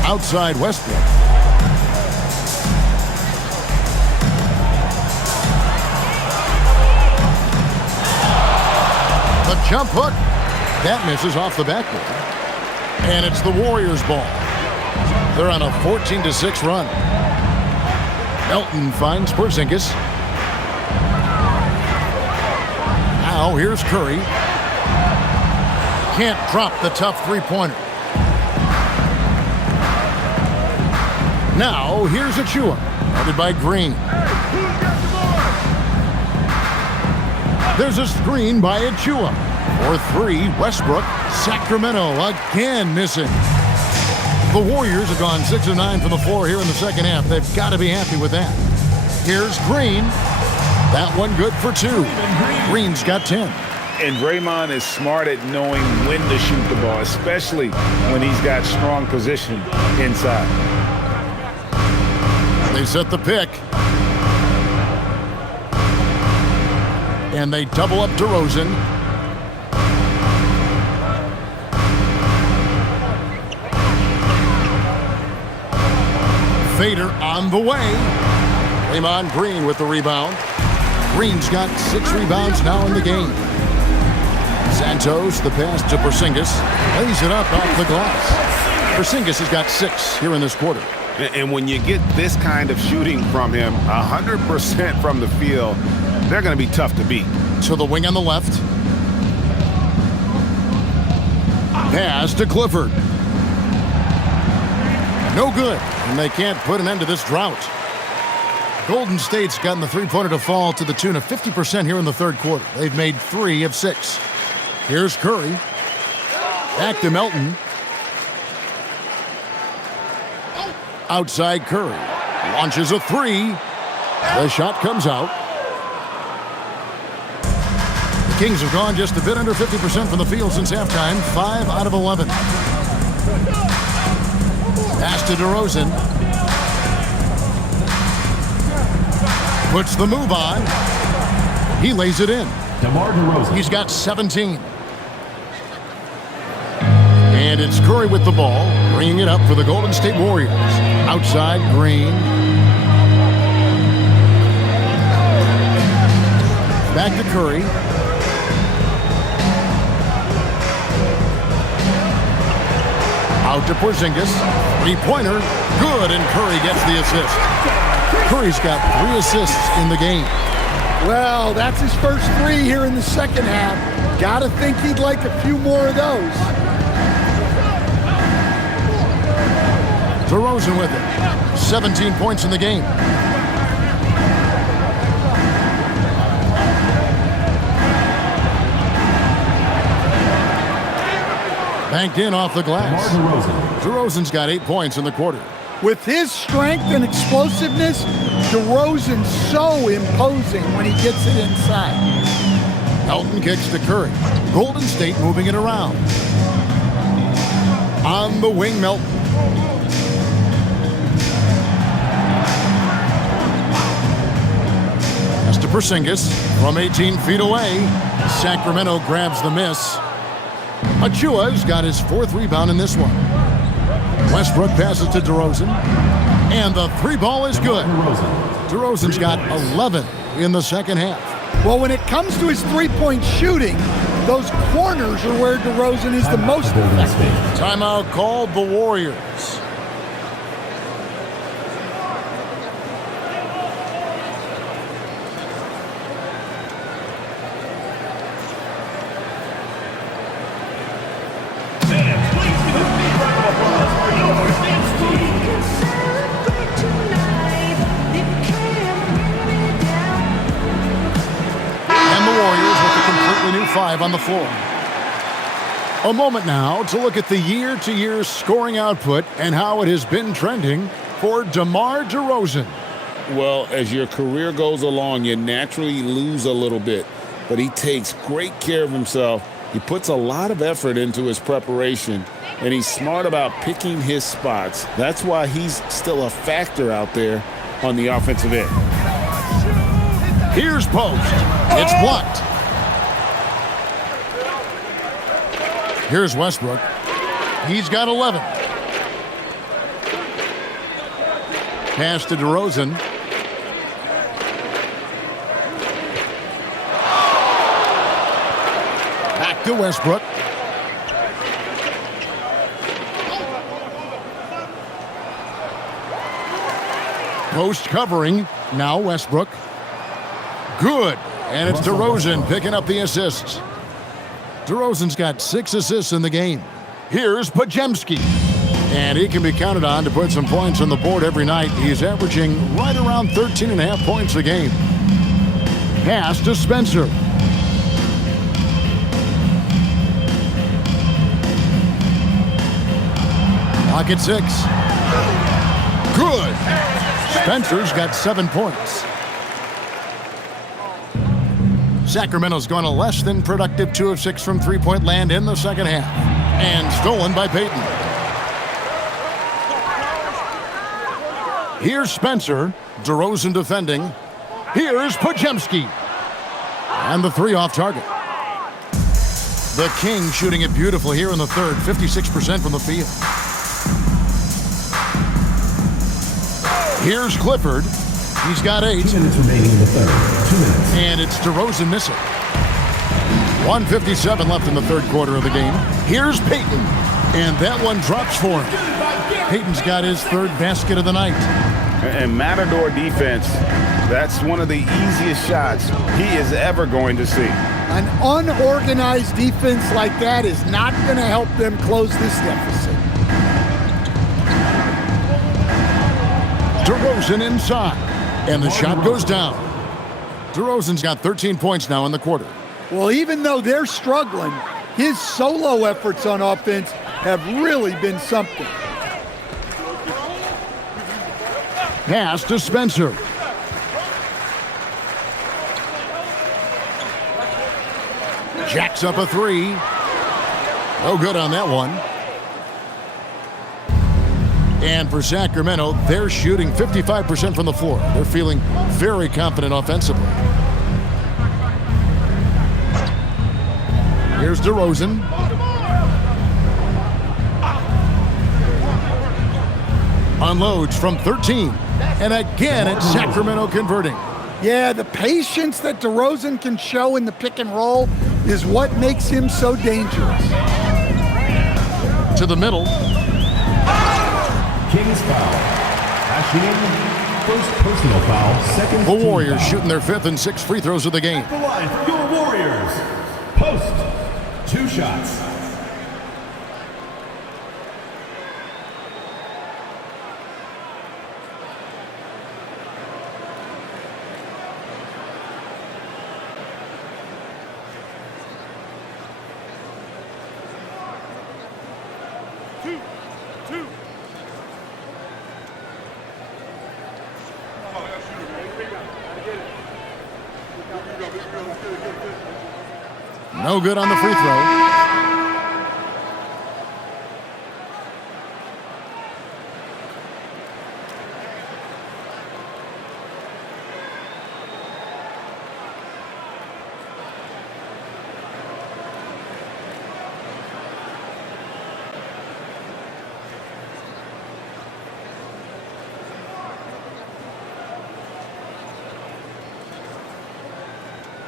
Outside Westbrook. The jump hook. That misses off the backboard. And it's the Warriors' ball. They're on a 14-6 run. Melton finds Porzingis. Now here's Curry. Can't drop the tough three-pointer. Now, here's Achua, guarded by Green. There's a screen by Achua. For 3, Westbrook. Sacramento again missing. The Warriors have gone 6 of 9 from the floor here in the second half. They've got to be happy with that. Here's Green. That one good for 2. Green's got 10. And Draymond is smart at knowing when to shoot the ball, especially when he's got strong position inside. They set the pick. And they double up DeRozan. Fader on the way. Draymond Green with the rebound. Green's got 6 rebounds now in the game. Santos, the pass to Porzingis. Lays it up off the glass. Porzingis has got 6 here in this quarter. And when you get this kind of shooting from him, 100% from the field, they're going to be tough to beat. To the wing on the left. Pass to Clifford. No good, and they can't put an end to this drought. Golden State's gotten the three-pointer to fall to the tune of 50% here in the third quarter. They've made 3 of 6. Here's Curry. Back to Melton. Outside Curry. Launches a 3. The shot comes out. The Kings have gone just a bit under 50% from the field since halftime. 5 out of 11. Pass to DeRozan. Puts the move on. He lays it in. DeMar DeRozan. He's got 17. And it's Curry with the ball, bringing it up for the Golden State Warriors. Outside, Green. Back to Curry. Out to Porzingis. Three-pointer. Good, and Curry gets the assist. Curry's got 3 assists in the game. Well, that's his first 3 here in the second half. Gotta think he'd like a few more of those. DeRozan with it. 17 points in the game. Banked in off the glass. DeRozan's got 8 points in the quarter. With his strength and explosiveness, DeRozan's so imposing when he gets it inside. Elton kicks to Curry. Golden State moving it around. On the wing, Melton. Pass to Porzingis from 18 feet away. Sacramento grabs the miss. Achua's got his 4th rebound in this one. Westbrook passes to DeRozan. And the 3-ball is good. DeRozan's got 11 in the second half. Well, when it comes to his three-point shooting, those corners are where DeRozan is the most effective. Timeout called the Warriors. On the floor. A moment now to look at the year-to-year scoring output and how it has been trending for DeMar DeRozan. Well, as your career goes along, you naturally lose a little bit, but he takes great care of himself. He puts a lot of effort into his preparation, and he's smart about picking his spots. That's why he's still a factor out there on the offensive end. Here's post. It's blocked. Here's Westbrook. He's got 11. Pass to DeRozan. Back to Westbrook. Post covering. Now Westbrook. Good. And it's DeRozan picking up the assists. DeRozan's got 6 assists in the game. Here's Podziemski. And he can be counted on to put some points on the board every night. He's averaging right around 13.5 points a game. Pass to Spencer. Pocket 6. Good. Spencer's got 7 points. Sacramento's gone a less than productive 2 of 6 from three-point land in the second half. And stolen by Payton. Here's Spencer. DeRozan defending. Here's Podziemski. And the 3 off target. The King shooting it beautifully here in the third. 56% from the field. Here's Clifford. He's got 8. 2 minutes remaining in the third. 2 minutes. And it's DeRozan missing. 1:57 left in the third quarter of the game. Here's Payton. And that one drops for him. Payton's got his 3rd basket of the night. And Matador defense, that's one of the easiest shots he is ever going to see. An unorganized defense like that is not going to help them close this deficit. DeRozan inside. And the shot goes down. DeRozan's got 13 points now in the quarter. Well, even though they're struggling, his solo efforts on offense have really been something. Pass to Spencer. Jacks up a 3. No good on that one. And for Sacramento, they're shooting 55% from the floor. They're feeling very confident offensively. Here's DeRozan. Unloads from 13. And again, it's Sacramento converting. Yeah, the patience that DeRozan can show in the pick and roll is what makes him so dangerous. To the middle. Kings foul. Ashing, first personal foul, second. The Warriors shooting their 5th and 6th free throws of the game. The line for your Warriors. Post. 2 shots. No good on the free throw.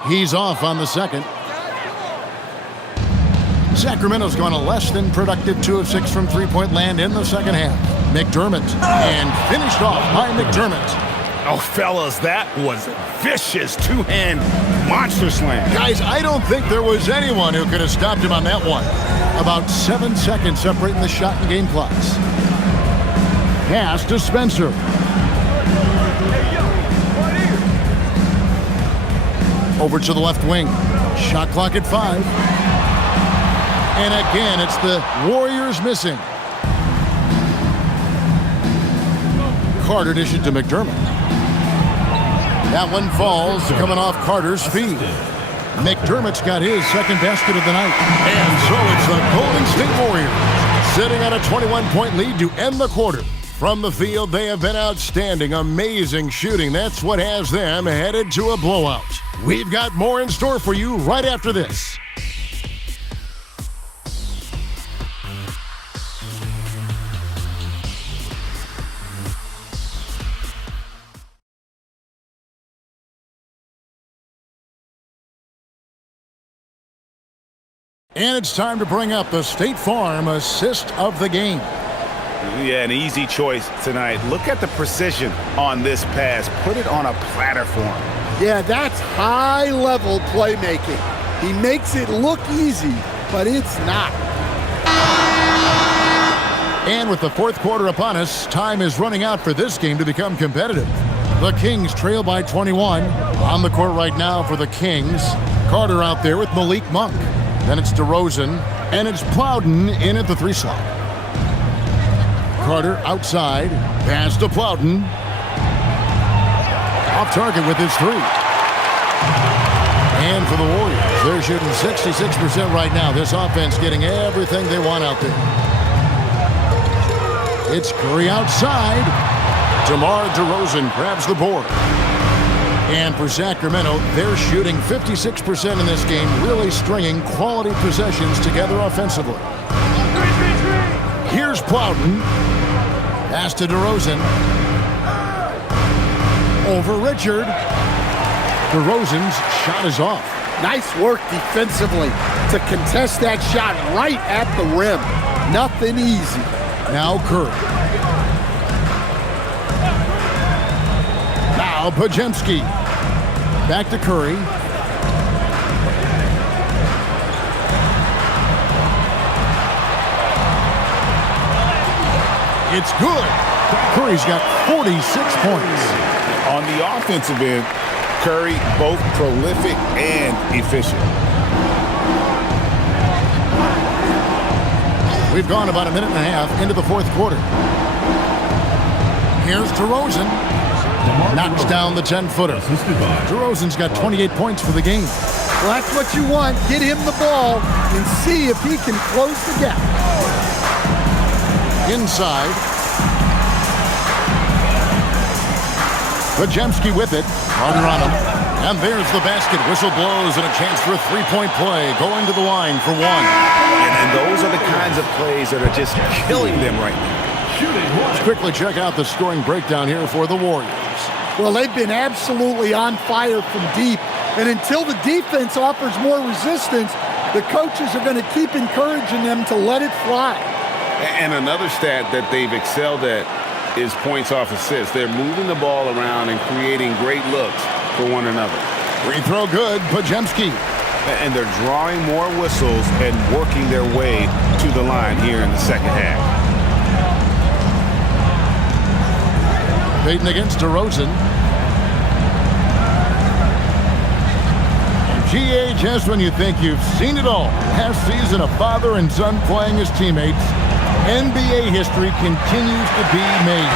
He's off on the second. Sacramento's gone a less than productive 2 of 6 from three-point land in the second half. McDermott, and finished off by McDermott. Oh, fellas, that was vicious two-hand monster slam. Guys, I don't think there was anyone who could have stopped him on that one. About 7 seconds separating the shot and game clocks. Pass to Spencer. Over to the left wing. Shot clock at 5. And again, it's the Warriors missing. Carter dished it to McDermott. That one falls, coming off Carter's feet. McDermott's got his second basket of the night. And so it's the Golden State Warriors sitting on a 21-point lead to end the quarter. From the field, they have been outstanding. Amazing shooting. That's what has them headed to a blowout. We've got more in store for you right after this. And it's time to bring up the State Farm assist of the game. Yeah, an easy choice tonight. Look at the precision on this pass. Put it on a platter for him. Yeah, that's high-level playmaking. He makes it look easy, but it's not. And with the fourth quarter upon us, time is running out for this game to become competitive. The Kings trail by 21. On the court right now for the Kings. Carter out there with Malik Monk. Then it's DeRozan, and it's Plowden in at the 3 slot. Carter outside, pass to Plowden. Off target with his 3. And for the Warriors, they're shooting 66% right now. This offense getting everything they want out there. It's Curry outside. DeMar DeRozan grabs the board. And for Sacramento, they're shooting 56% in this game, really stringing quality possessions together offensively. Here's Plowden. Pass to DeRozan. Over Richard. DeRozan's shot is off. Nice work defensively to contest that shot right at the rim. Nothing easy. Now Curry. Now Pajemski. Back to Curry. It's good. Curry's got 46 points. On the offensive end, Curry both prolific and efficient. We've gone about a minute and a half into the fourth quarter. Here's DeRozan. Knocks down the 10-footer. DeRozan's got 28 points for the game. Well, that's what you want. Get him the ball and see if he can close the gap. Inside. Pajemski with it. Carter on him. And there's the basket. Whistle blows and a chance for a three-point play. Going to the line for one. And those are the kinds of plays that are just killing them right now. Let's quickly check out the scoring breakdown here for the Warriors. Well, they've been absolutely on fire from deep. And until the defense offers more resistance, the coaches are going to keep encouraging them to let it fly. And another stat that they've excelled at is points off assists. They're moving the ball around and creating great looks for one another. Free throw good, Pajemski. And they're drawing more whistles and working their way to the line here in the second half. Payton against DeRozan. GA, just when you think you've seen it all. Last season, a father and son playing as teammates. NBA history continues to be made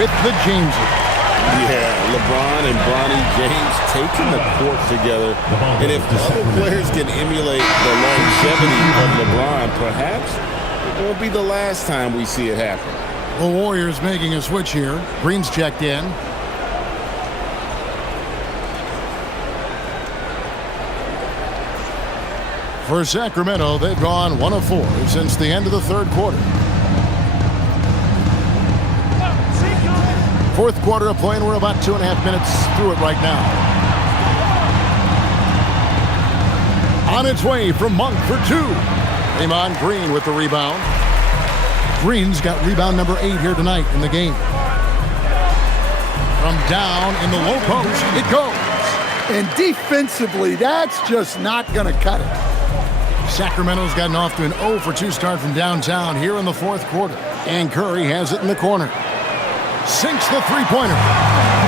with the Jameses. Yeah, LeBron and Bronny James taking the court together. And if other players can emulate the longevity of LeBron, perhaps it won't be the last time we see it happen. The Warriors making a switch here. Green's checked in. For Sacramento, they've gone 1 of 4 since the end of the third quarter. Fourth quarter of play, and we're about 2.5 minutes through it right now. On its way from Monk for 2. Draymond Green with the rebound. Green's got rebound number 8 here tonight in the game. From down in the low post, it goes. And defensively, that's just not going to cut it. Sacramento's gotten off to an 0 for 2 start from downtown here in the fourth quarter. And Curry has it in the corner. Sinks the three-pointer.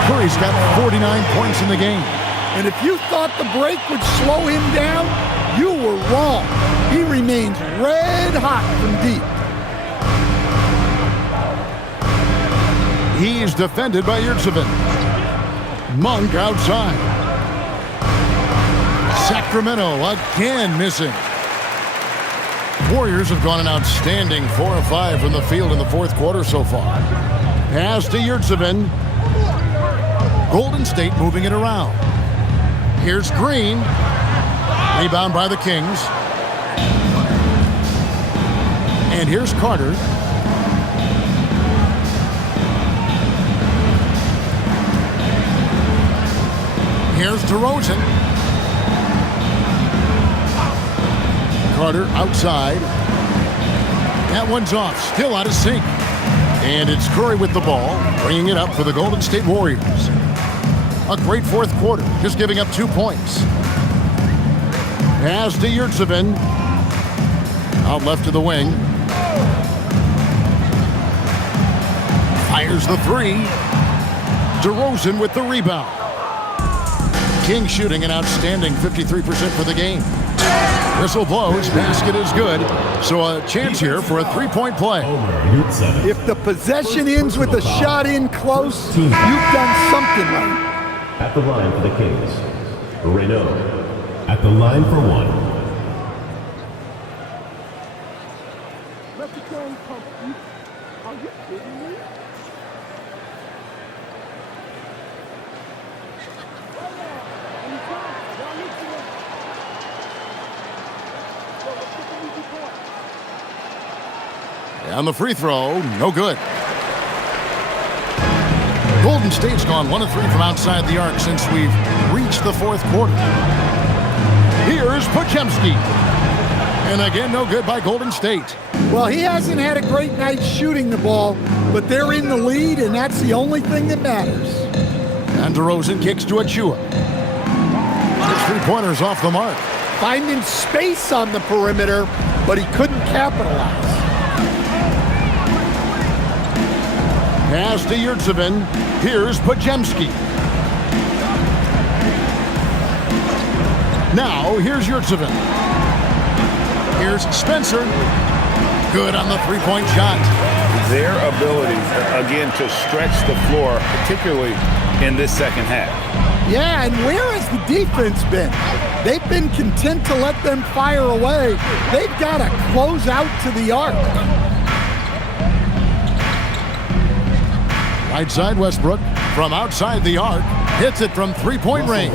Curry's got 49 points in the game. And if you thought the break would slow him down, you were wrong. He remains red hot from deep. He's defended by Yurtseven. Monk outside. Sacramento again missing. Warriors have gone an outstanding 4 of 5 from the field in the fourth quarter so far. Pass to Yurtseven. Golden State moving it around. Here's Green. Rebound by the Kings. And here's Carter. Here's DeRozan. Carter outside. That one's off. Still out of sync. And it's Curry with the ball, bringing it up for the Golden State Warriors. A great fourth quarter, just giving up 2 points. Pass to Yurtseven. Out left to the wing. Fires the 3. DeRozan with the rebound. King shooting an outstanding 53% for the game. Whistle blows, basket is good. So a chance here for a 3-point play. If the possession ends with a shot in close, you've done something right. At the line for the Kings, Renaud. At the line for 1. Let the game come. Are you kidding me? And the free throw, no good. Golden State's gone 1 of 3 from outside the arc since we've reached the fourth quarter. Here's Pajemski. And again, no good by Golden State. Well, he hasn't had a great night shooting the ball, but they're in the lead, and that's the only thing that matters. And DeRozan kicks to Achua. His three-pointer's off the mark. Finding space on the perimeter, but he couldn't capitalize. Pass to Yurtseven. Here's Pajemski. Now, here's Yurtseven. Here's Spencer. Good on the three-point shot. Their ability, again, to stretch the floor, particularly in this second half. Yeah, and where has the defense been? They've been content to let them fire away. They've got to close out to the arc. Right side, Westbrook from outside the arc. Hits it from three-point range.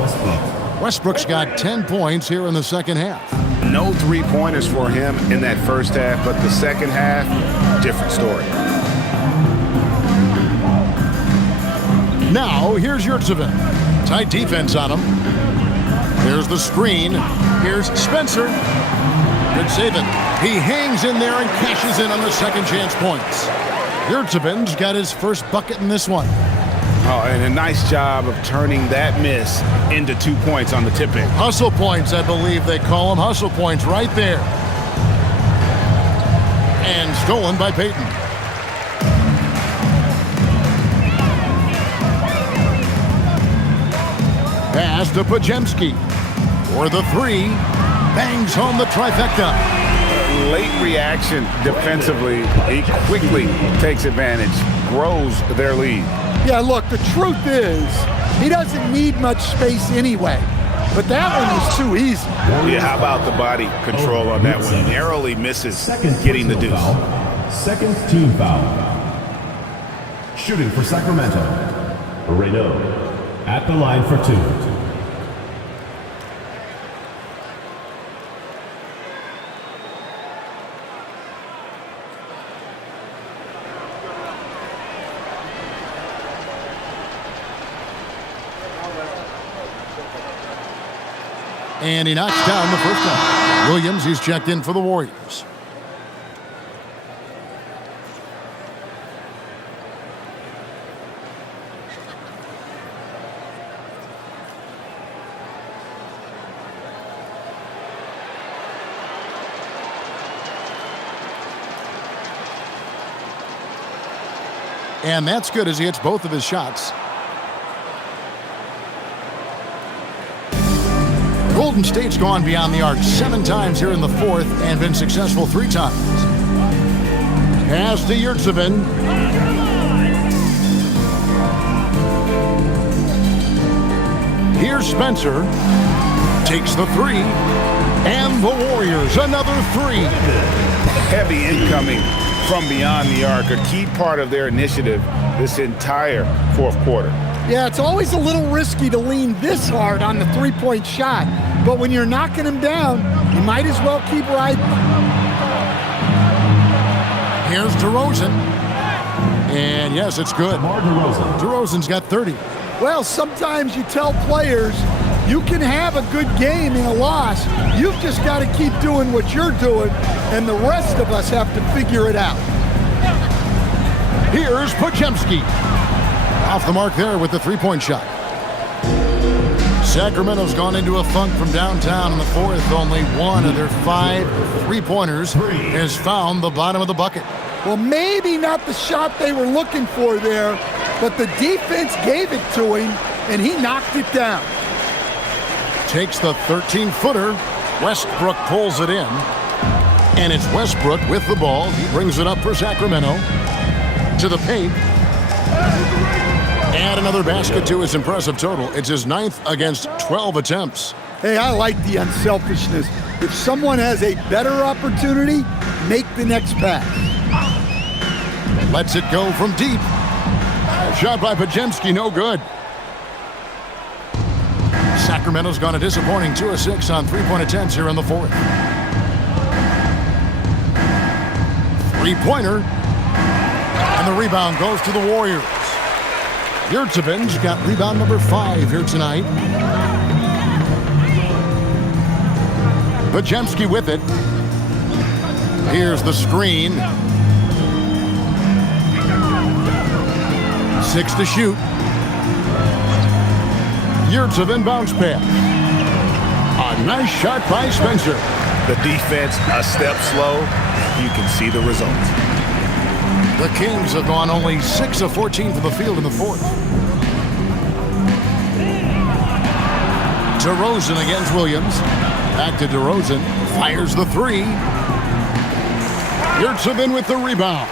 Westbrook's got 10 points here in the second half. No three-pointers for him in that first half, but the second half, different story. Now, here's Yurtseven. Tight defense on him. Here's the screen. Here's Spencer. Good save it. He hangs in there and cashes in on the second chance points. Yurtseven's got his first bucket in this one. Oh, and a nice job of turning that miss into 2 points on the tip-in. Hustle points, I believe they call them. Hustle points right there. And stolen by Payton. Pass to Pajemski. For the three. Bangs home the trifecta. Late reaction defensively. He quickly takes advantage, grows their lead. Yeah, look, the truth is he doesn't need much space anyway. But that one was too easy. Yeah, how about the body control on that one? Narrowly misses getting the deuce. Second team foul. Shooting for Sacramento. Reno at the line for 2. And he knocks down the first one. Williams, he's checked in for the Warriors. And that's good as he hits both of his shots. Golden State's gone beyond the arc 7 times here in the fourth and been successful 3 times. Pass to Yurtseven. Here's Spencer. Takes the 3. And the Warriors, another 3. Heavy incoming from beyond the arc, a key part of their initiative this entire fourth quarter. Yeah, it's always a little risky to lean this hard on the three-point shot. But when you're knocking him down, you might as well keep riding. Here's DeRozan. And yes, it's good. DeRozan's got 30. Well, sometimes you tell players you can have a good game in a loss. You've just got to keep doing what you're doing, and the rest of us have to figure it out. Here's Pajemski. Off the mark there with the three-point shot. Sacramento's gone into a funk from downtown in the fourth. Only one of their 5 three-pointers has found the bottom of the bucket. Well, maybe not the shot they were looking for there, but the defense gave it to him, and he knocked it down. Takes the 13-footer. Westbrook pulls it in. And it's Westbrook with the ball. He brings it up for Sacramento. To the paint. And another basket to his impressive total. It's his 9th against 12 attempts. Hey, I like the unselfishness. If someone has a better opportunity, make the next pass. Lets it go from deep. Shot by Pajemski, no good. Sacramento's gone a disappointing 2 of 6 on three-point attempts here in the fourth. Three-pointer. And the rebound goes to the Warriors. Yurtseven's got rebound number 5 here tonight. Pajemski with it. Here's the screen. 6 to shoot. Yurtseven bounce pass. A nice shot by Spencer. The defense a step slow. You can see the results. The Kings have gone only 6 of 14 from the field in the fourth. DeRozan against Williams. Back to DeRozan. Fires the 3. Yurtseven with the rebound.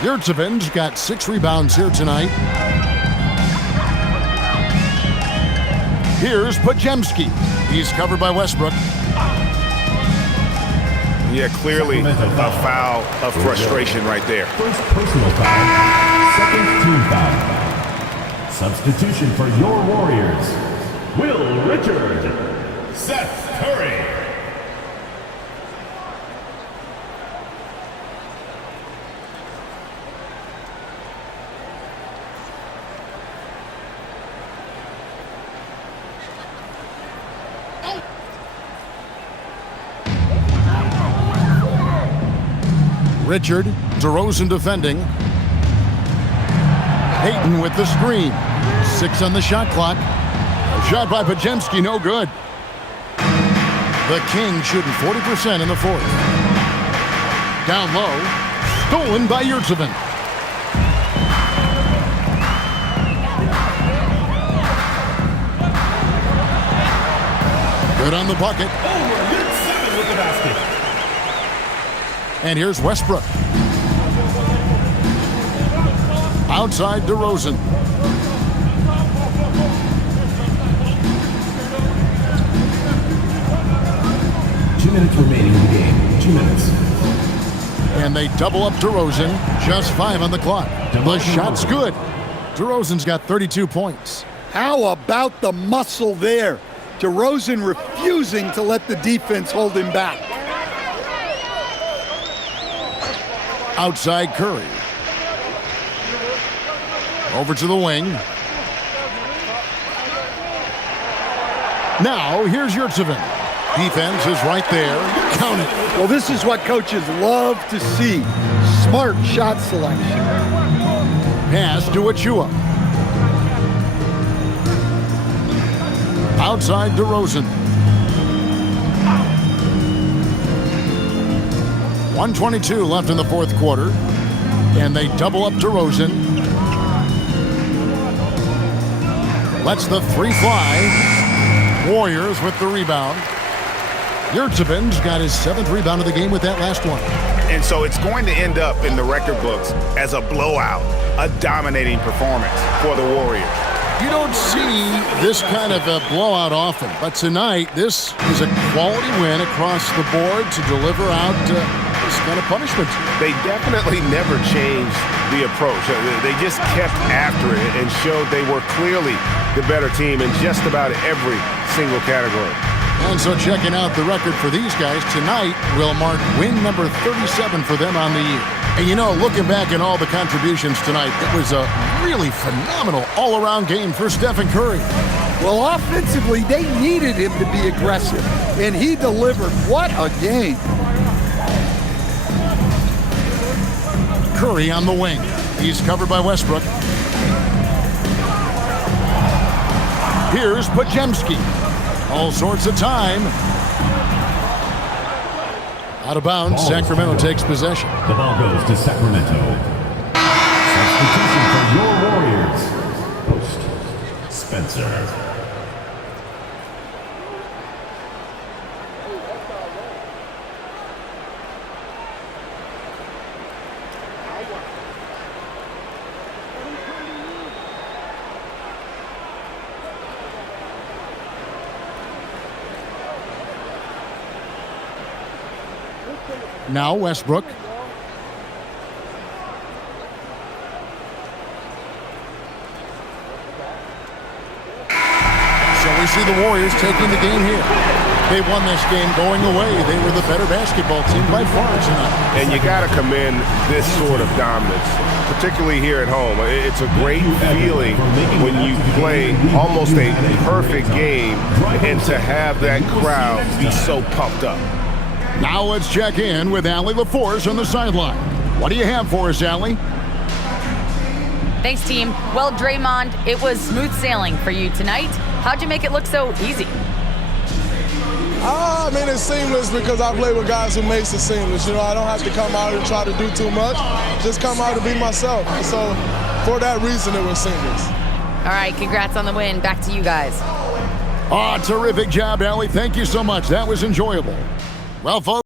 Yurtseven's got 6 rebounds here tonight. Here's Pajemski. He's covered by Westbrook. Yeah, clearly a foul of frustration right there. First personal foul, second team foul. Substitution for your Warriors, Will Richard, Seth Curry. Richard, DeRozan defending. Hayton with the screen. 6 on the shot clock. A shot by Podziemski, no good. The Kings shooting 40% in the fourth. Down low, stolen by Yurtsevin. Good on the bucket. Seven with the basket. And here's Westbrook. Outside DeRozan. Two minutes remaining in the game. 2 minutes. And they double up DeRozan. Just 5 on the clock. The shot's good. DeRozan's got 32 points. How about the muscle there? DeRozan refusing to let the defense hold him back. Outside Curry. Over to the wing. Now, here's Yurtsevin. Defense is right there. Count it. Well, this is what coaches love to see. Smart shot selection. Pass to Achua. Outside DeRozan. 1:22 left in the fourth quarter. And they double up DeRozan. Lets the three fly. Warriors with the rebound. Yurtsevin's got his 7th rebound of the game with that last one. And so it's going to end up in the record books as a blowout, a dominating performance for the Warriors. You don't see this kind of a blowout often, but tonight this is a quality win across the board to deliver out this kind of punishment. They definitely never changed the approach. They just kept after it and showed they were clearly the better team in just about every single category. And so checking out the record for these guys tonight will mark win number 37 for them on the year. And you know, looking back at all the contributions tonight, it was a really phenomenal all-around game for Stephen Curry. Well, offensively, they needed him to be aggressive, and he delivered. What a game. Curry on the wing. He's covered by Westbrook. Here's Podziemski. All sorts of time. Out of bounds, Sacramento takes possession. The ball goes to Sacramento. Substitution for your Warriors. Post Spencer. Now Westbrook. So we see the Warriors taking the game here. They won this game going away. They were the better basketball team by far tonight. And you got to commend this sort of dominance, particularly here at home. It's a great feeling when you play almost a perfect game and to have that crowd be so pumped up. Now let's check in with Allie LaForce on the sideline. What do you have for us, Allie? Thanks, team. Well, Draymond, it was smooth sailing for you tonight. How'd you make it look so easy? I mean, it's seamless because I play with guys who makes it seamless. You know, I don't have to come out and try to do too much. Just come out to be myself. So for that reason, it was seamless. All right, congrats on the win. Back to you guys. Terrific job, Allie. Thank you so much. That was enjoyable. Well, folks.